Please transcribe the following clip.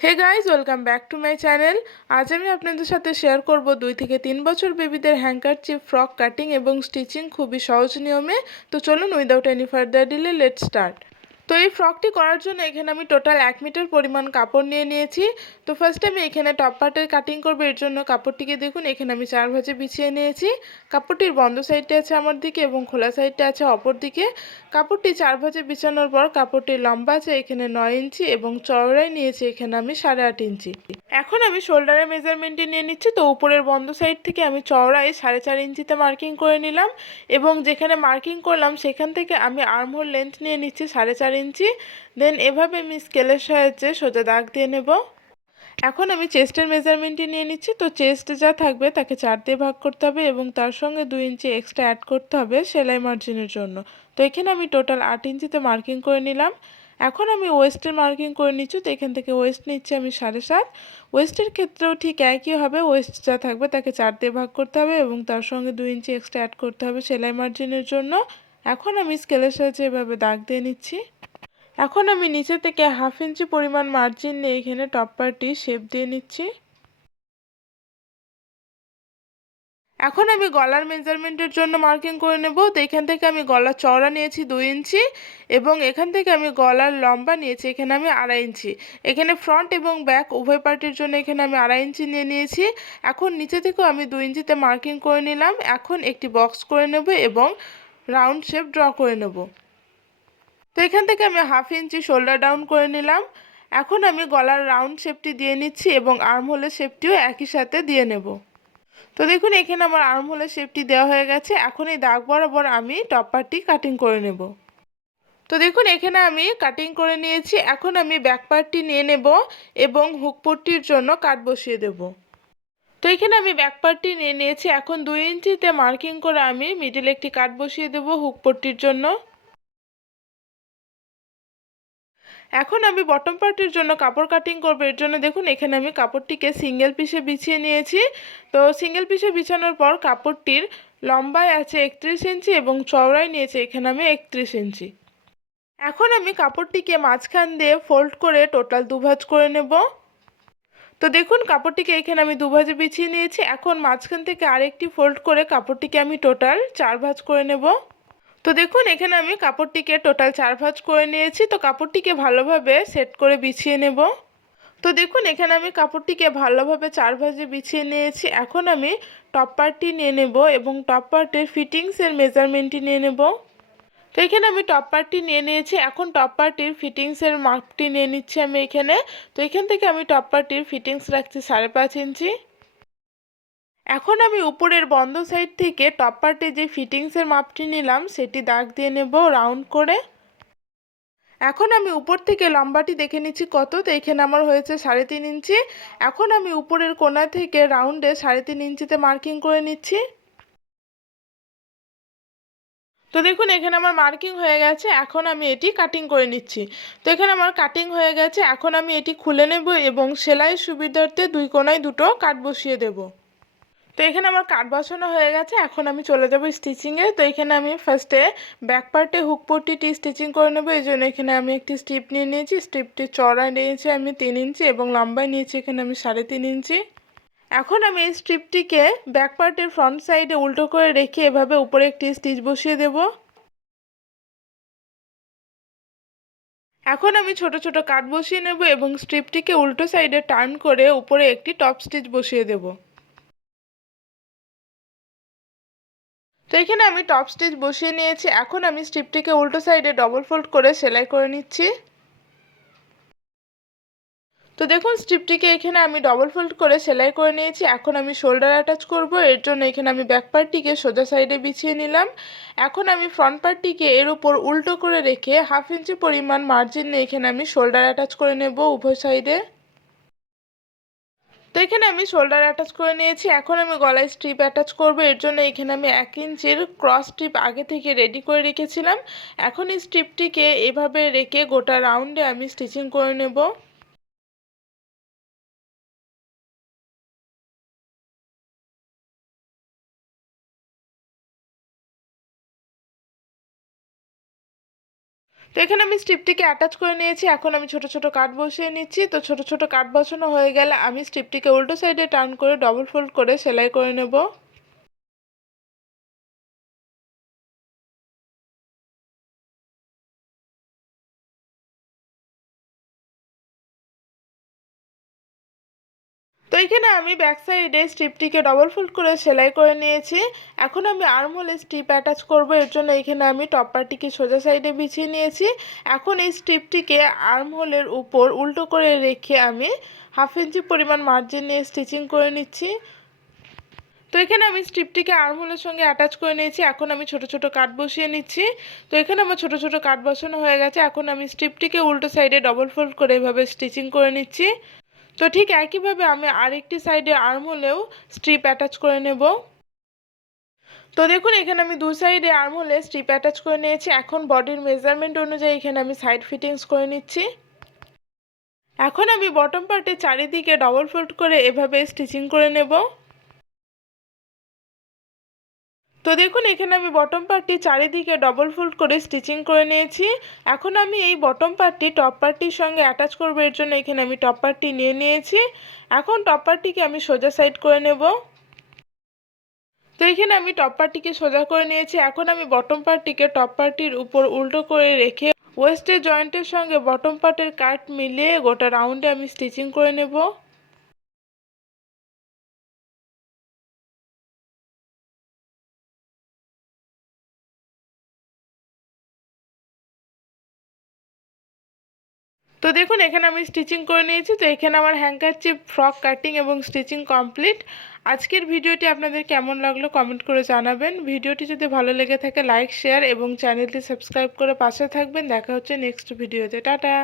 Hey guys, welcome back to my channel. আজ আমি আপনাদের সাথে শেয়ার করব 2 থেকে 3 বছর বেবিদের হ্যাঙ্কারচিফ ফ্রক কাটিং এবং স্টিচিং খুবই সহজ নিয়মে। তো চলুন without any further delay let's start. তো এই ফ্রকটি করার জন্য এখানে আমি টোটাল 1 মিটার পরিমাণ কাপড় নিয়ে নিয়েছি। তো ফার্স্টে আমি এখানে টপ পার্টের কাটিং করবো। এর জন্য কাপড়টিকে দেখুন এখানে আমি 4 ভাঁজে বিছিয়ে নিয়েছি। কাপড়টির বন্ধ সাইডটা আছে আমার দিকে এবং খোলা সাইডটা আছে অপর দিকে। কাপড়টি 4 ভাঁজে বিছানোর পর কাপড়টির লম্বা আছে এখানে 9 ইঞ্চি এবং চওড়াই নিয়েছি এখানে আমি 8.5 ইঞ্চি। এখন আমি শোল্ডারের মেজারমেন্টটি নিয়ে নিচ্ছি। তো উপরের বন্ধ সাইড থেকে আমি চওড়াই 4.5 ইঞ্চিতে মার্কিং করে নিলাম এবং যেখানে মার্কিং করলাম সেখান থেকে আমি আর্মহোল লেন্থ নিয়ে নিচ্ছি 4.5 ইঞ্চি। দেন এভাবে আমি স্কেলের সাহায্যে সোজা দাগ দিয়ে নেব। এখন আমি চেস্টের মেজারমেন্টটি নিয়ে নিচ্ছি। তো চেস্ট যা থাকবে তাকে 4 দিয়ে ভাগ করতে হবে এবং তার সঙ্গে 2 ইঞ্চি এক্সট্রা অ্যাড করতে হবে সেলাই মার্জিনের জন্য। তো এখানে আমি টোটাল 8 ইঞ্চিতে মার্কিং করে নিলাম। এখন আমি ওয়েস্টের মার্কিং করে নিচ্ছি। তো এখান থেকে ওয়েস্ট নিচ্ছি আমি 7.5। ওয়েস্টের ক্ষেত্রেও ঠিক একই হবে, ওয়েস্ট যা থাকবে তাকে 4 দিয়ে ভাগ করতে হবে এবং তার সঙ্গে 2 ইঞ্চি এক্সট্রা অ্যাড করতে হবে সেলাই মার্জিনের জন্য। এখন আমি স্কেলের সাহায্যে এভাবে দাগ দিয়ে নিচ্ছি। এখন আমি নিচে থেকে 1/2 ইঞ্চি পরিমাণ মার্জিন নিয়ে এখানে টপ পার্টটি শেপ দিয়ে নিচ্ছি। এখন আমি গলার মেজারমেন্টের জন্য মার্কিং করে নেব। তো এখান থেকে আমি গলার চওড়া নিয়েছি 2 ইঞ্চি এবং এখান থেকে আমি গলার লম্বা নিয়েছি এখানে আমি 2.5 ইঞ্চি। এখানে ফ্রন্ট এবং ব্যাক উভয় পার্টির জন্য এখানে আমি 2.5 ইঞ্চি নিয়ে নিয়েছি। এখন নিচে থেকেও আমি 2 ইঞ্চিতে মার্কিং করে নিলাম। এখন একটি বক্স করে নেব এবং রাউন্ড শেপ ড্র করে নেব। তো এখান থেকে আমি 1/2 ইঞ্চি শোল্ডার ডাউন করে নিলাম। এখন আমি গলার রাউন্ড শেপটি দিয়ে নিচ্ছি এবং আর্মহোলের শেপটিও একই সাথে দিয়ে নেব। তো দেখুন এখানে আমার আর্মহোলের শেপটি দেওয়া হয়ে গেছে। এখন এই দাগ বরাবর আমি টপ পার্টটি কাটিং করে নেব। তো দেখুন এখানে আমি কাটিং করে নিয়েছি। এখন আমি ব্যাক পার্টটি নিয়ে নেব এবং হুক পট্টির জন্য কাট বসিয়ে দেব। তো এখানে আমি ব্যাক পার্টটি নিয়ে নিয়েছি। এখন 2 ইঞ্চিতে মার্কিং করে আমি মিডিলে একটি কাট বসিয়ে দেব হুক পট্টির জন্য। এখন আমি বটম পার্টের জন্য কাপড় কাটিং করব। এর জন্য দেখুন এখানে আমি কাপড়টিকে সিঙ্গেল পিসে বিছিয়ে নিয়েছি। তো সিঙ্গেল পিসে বিছানোর পর কাপড়টির লম্বায় আছে 31 ইঞ্চি এবং চওড়ায় নিয়েছে এখানে আমি 31 ইঞ্চি। এখন আমি কাপড়টিকে মাঝখান দিয়ে ফোল্ড করে টোটাল 2 ভাঁজ করে নেব। তো দেখুন কাপড়টিকে এখানে আমি 2 ভাঁজে বিছিয়ে নিয়েছি। এখন মাঝখান থেকে আরেকটি ফোল্ড করে কাপড়টিকে আমি টোটাল 4 ভাঁজ করে নেব। তো দেখুন এখানে আমি কাপড়টিকে টোটাল 4 ভাঁজ করে নিয়েছি। তো কাপড়টিকে ভালোভাবে সেট করে বিছিয়ে নেব। তো দেখুন এখানে আমি কাপড়টিকে ভালোভাবে 4 ভাঁজে বিছিয়ে নিয়েছি। এখন আমি টপ পার্টটি নিয়ে নেব এবং টপ পার্টের ফিটিংসের মেজারমেন্টটি নিয়ে নেব। তো এখানে আমি টপ পার্টটি নিয়ে নিয়েছি। এখন টপ পার্টির ফিটিংসের মাপটি নিয়ে নিচ্ছি আমি এখানে। তো এখান থেকে আমি টপ পার্টির ফিটিংস রাখছি 5.5 ইঞ্চি। এখন আমি উপরের বন্ধ সাইড থেকে টপ পার্টে যে ফিটিংসের মাপটি নিলাম সেটি দাগ দিয়ে নেব রাউন্ড করে। এখন আমি উপর থেকে লম্বাটি দেখে নিচ্ছি কত। তো এখানে আমার হয়েছে 3.5 ইঞ্চি। এখন আমি উপরের কোণা থেকে রাউন্ডে 3.5 ইঞ্চিতে মার্কিং করে নিচ্ছি। তো দেখুন এখানে আমার মার্কিং হয়ে গেছে। এখন আমি এটি কাটিং করে নিচ্ছি। তো এখানে আমার কাটিং হয়ে গেছে। এখন আমি এটি খুলে নেব এবং সেলাইয়ের সুবিধার্থে 2 কোণায় 2টো কাট বসিয়ে দেব। তো এখানে আমার কাট বসানো হয়ে গেছে। এখন আমি চলে যাব স্টিচিংয়ে। তো এখানে আমি ফার্স্টে ব্যাক পার্টে হুক পট্টিটি স্টিচিং করে নেব। এই জন্য এখানে আমি একটি স্ট্রিপ নিয়ে নিয়েছি। স্ট্রিপটি চওড়ায় নিয়েছি আমি 3 ইঞ্চি এবং লম্বায় নিয়েছি এখানে আমি 3.5 ইঞ্চি। এখন আমি এই স্ট্রিপটিকে ব্যাক পার্টের ফ্রন্ট সাইডে উল্টো করে রেখে এভাবে উপরে একটি স্টিচ বসিয়ে দেব। এখন আমি ছোট ছোট কাট বসিয়ে নেব এবং স্ট্রিপটিকে উল্টো সাইডে টার্ন করে উপরে একটি টপ স্টিচ বসিয়ে দেব। তো এখানে আমি টপ স্টিচ বসিয়ে নিয়েছি। এখন আমি স্ট্রিপটিকে উল্টো সাইডে ডবল ফোল্ড করে সেলাই করে নিচ্ছি। তো দেখুন স্ট্রিপটিকে এখানে আমি ডবল ফোল্ড করে সেলাই করে নিয়েছি। এখন আমি শোল্ডার অ্যাটাচ করব। এর জন্য এখানে আমি ব্যাক পার্টটিকে সোজা সাইডে বিছিয়ে নিলাম। এখন আমি ফ্রন্ট পার্টটিকে এর উপর উল্টো করে রেখে 1/2 ইঞ্চি পরিমাণ মার্জিন নিয়ে এখানে আমি শোল্ডার অ্যাটাচ করে নেব উভয় সাইডে। তো এখানে আমি শোল্ডার অ্যাটাচ করে নিয়েছি। এখন আমি গলায় স্ট্রিপ অ্যাটাচ করব। এর জন্য এখানে আমি 1 ইঞ্চির ক্রস স্ট্রিপ আগে থেকে রেডি করে রেখেছিলাম। এখন এই স্ট্রিপটিকে এভাবে রেখে গোটা রাউন্ডে আমি স্টিচিং করে নেব। তো এখানে আমি স্ট্রিপটিকে অ্যাটাচ করে নিয়েছি। এখন আমি ছোট ছোট কাট বসিয়ে নিচ্ছি। তো ছোট ছোট কাট বসানো হয়ে গেলে আমি স্ট্রিপটিকে উল্টো সাইডে টার্ন করে ডবল ফোল্ড করে সেলাই করে নেব। তো এখানে আমি ব্যাক সাইডে স্ট্রিপটিকে ডবল ফোল্ড করে সেলাই করে নিয়েছি। এখন আমি আর্মহোলে স্ট্রিপ অ্যাটাচ করব, এর জন্য এখানে আমি টপ পার্টটিকে সোজা সাইডে বিছিয়ে নিয়েছি। এখন এই স্ট্রিপটিকে আর্মহোলের উপর উল্টো করে রেখে আমি 1/2 ইঞ্চি পরিমাণ মার্জিন নিয়ে স্টিচিং করে নিচ্ছি। তো এখানে আমি স্ট্রিপটিকে আর্মহোলের সঙ্গে অ্যাটাচ করে নিয়েছি। এখন আমি ছোট ছোট কাট বসিয়ে নিচ্ছি। তো এখানে আমার ছোট ছোট কাট বসানো হয়ে গেছে। এখন আমি স্ট্রিপটিকে উল্টো সাইডে ডবল ফোল্ড করে এভাবে স্টিচিং করে নিচ্ছি। তো ঠিক একইভাবে আমি আরেকটি সাইডে আর্মহোলেও স্ট্রিপ অ্যাটাচ করে নেব। তো দেখুন এখানে আমি দুই সাইডে আর্মহোলে স্ট্রিপ অ্যাটাচ করে নিয়েছি। এখন বডির মেজারমেন্ট অনুযায়ী এখানে আমি সাইড ফিটিংস করে নিচ্ছি। এখন আমি বটম পার্টে চারিদিকে ডবল ফোল্ড করে এভাবে স্টিচিং করে নেব। তো দেখুন এখানে আমি বটম পার্টটি চারিদিকে ডবল ফোল্ড করে স্টিচিং করে নিয়েছি। এখন আমি এই বটম পার্টটি টপ পার্টটির সঙ্গে অ্যাটাচ করব, এর জন্য এখানে আমি টপ পার্টটি নিয়ে নিয়েছি। এখন টপ পার্টটিকে আমি সোজা সাইড করে নেব। তো এখানে আমি টপ পার্টটিকে সোজা করে নিয়েছি। এখন আমি বটম পার্টটিকে টপ পার্টটির উপর উল্টো করে রেখে ওয়েস্টের জয়েন্টের সঙ্গে বটম পার্টের কাট মিলিয়ে গোটা রাউন্ডে আমি স্টিচিং করে নেব। তো দেখুন এখানে আমি স্টিচিং করে নিয়েছি। তো এখানে আমার হ্যাঙ্কারচিফ ফ্রক কাটিং এবং স্টিচিং কমপ্লিট। আজকের ভিডিওটি আপনাদের কেমন লাগলো কমেন্ট করে জানাবেন। ভিডিওটি যদি ভালো লেগে থাকে লাইক শেয়ার এবং চ্যানেলটি সাবস্ক্রাইব করে পাশে থাকবেন। দেখা হচ্ছে নেক্সট ভিডিওতে। টাটা।